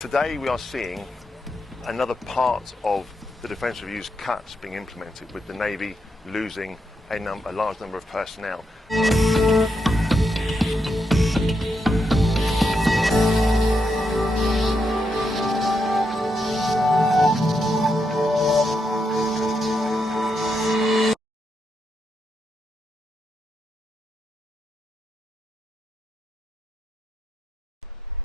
Today we are seeing another part of the Defence Review's cuts being implemented, with the Navy losing a large number of personnel.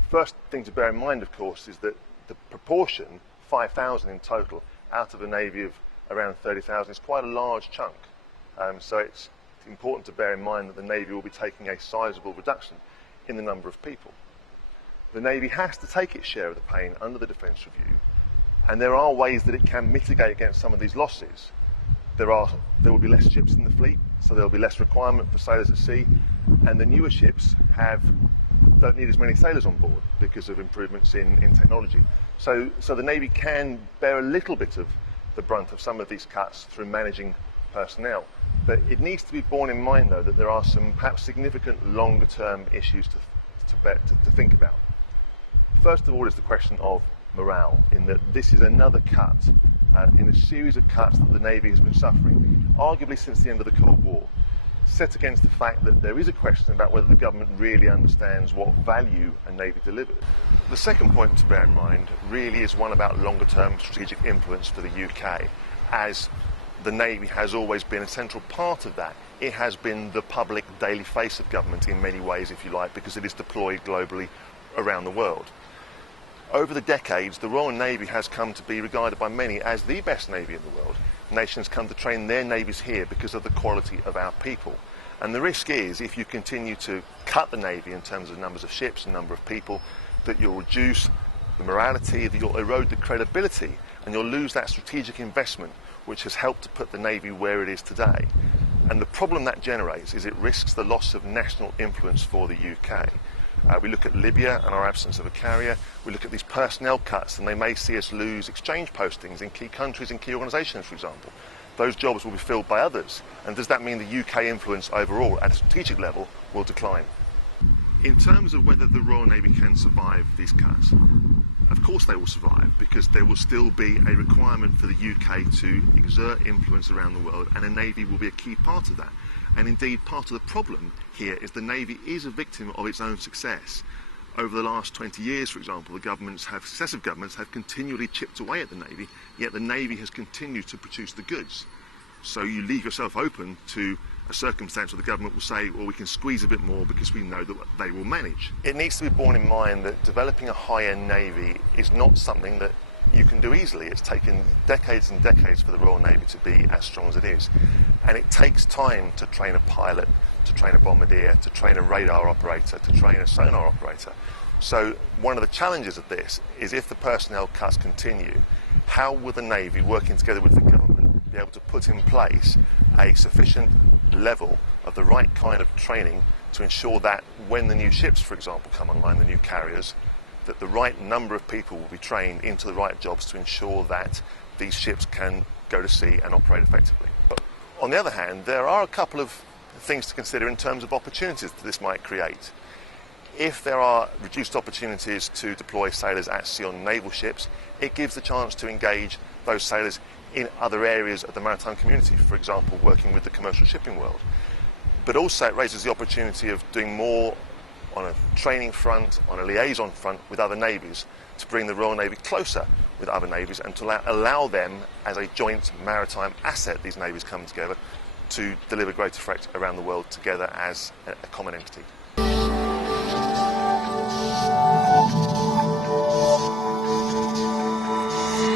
First thing to bear in mind, of course, is that the proportion, 5,000 in total, out of a Navy of around 30,000 is quite a large chunk. So it's important to bear in mind that the Navy will be taking a sizable reduction in the number of people. The Navy has to take its share of the pain under the Defence Review, and there are ways that it can mitigate against some of these losses. There will be less ships in the fleet, so there will be less requirement for sailors at sea, and the newer ships don't need as many sailors on board because of improvements in technology. So the Navy can bear a little bit of the brunt of some of these cuts through managing personnel. But it needs to be borne in mind, though, that there are some perhaps significant longer-term issues to think about. First of all is the question of morale, in that this is another cut in a series of cuts that the Navy has been suffering, arguably since the end of the Cold War, set against the fact that there is a question about whether the government really understands what value a Navy delivers. The second point to bear in mind really is one about longer-term strategic influence for the UK, as the Navy has always been a central part of that. It has been the public daily face of government in many ways, if you like, because it is deployed globally around the world. Over the decades, the Royal Navy has come to be regarded by many as the best Navy in the world. Nations come to train their navies here because of the quality of our people. And the risk is, if you continue to cut the Navy in terms of numbers of ships and number of people, that you'll reduce the morality, that you'll erode the credibility, and you'll lose that strategic investment which has helped to put the Navy where it is today. And the problem that generates is it risks the loss of national influence for the UK. We look at Libya and our absence of a carrier. We look at these personnel cuts, and they may see us lose exchange postings in key countries and key organisations, for example. Those jobs will be filled by others. And does that mean the UK influence overall at a strategic level will decline? In terms of whether the Royal Navy can survive these cuts, of course they will survive, because there will still be a requirement for the UK to exert influence around the world, and a Navy will be a key part of that. And indeed, part of the problem here is the Navy is a victim of its own success. Over the last 20 years, for example, successive governments have continually chipped away at the Navy, yet the Navy has continued to produce the goods. So you leave yourself open to a circumstance where the government will say, well, we can squeeze a bit more because we know that they will manage. It needs to be borne in mind that developing a high-end Navy is not something that you can do easily. It's taken decades and decades for the Royal Navy to be as strong as it is. And it takes time to train a pilot, to train a bombardier, to train a radar operator, to train a sonar operator. So one of the challenges of this is, if the personnel cuts continue, how will the Navy, working together with the government, be able to put in place a sufficient level of the right kind of training to ensure that when the new ships, for example, come online, the new carriers, that the right number of people will be trained into the right jobs to ensure that these ships can go to sea and operate effectively. But on the other hand, there are a couple of things to consider in terms of opportunities that this might create. If there are reduced opportunities to deploy sailors at sea on naval ships, it gives the chance to engage those sailors in other areas of the maritime community, for example, working with the commercial shipping world. But also it raises the opportunity of doing more on a training front, on a liaison front with other navies, to bring the Royal Navy closer with other navies and to allow them, as a joint maritime asset, these navies come together to deliver greater threats around the world together as a common entity.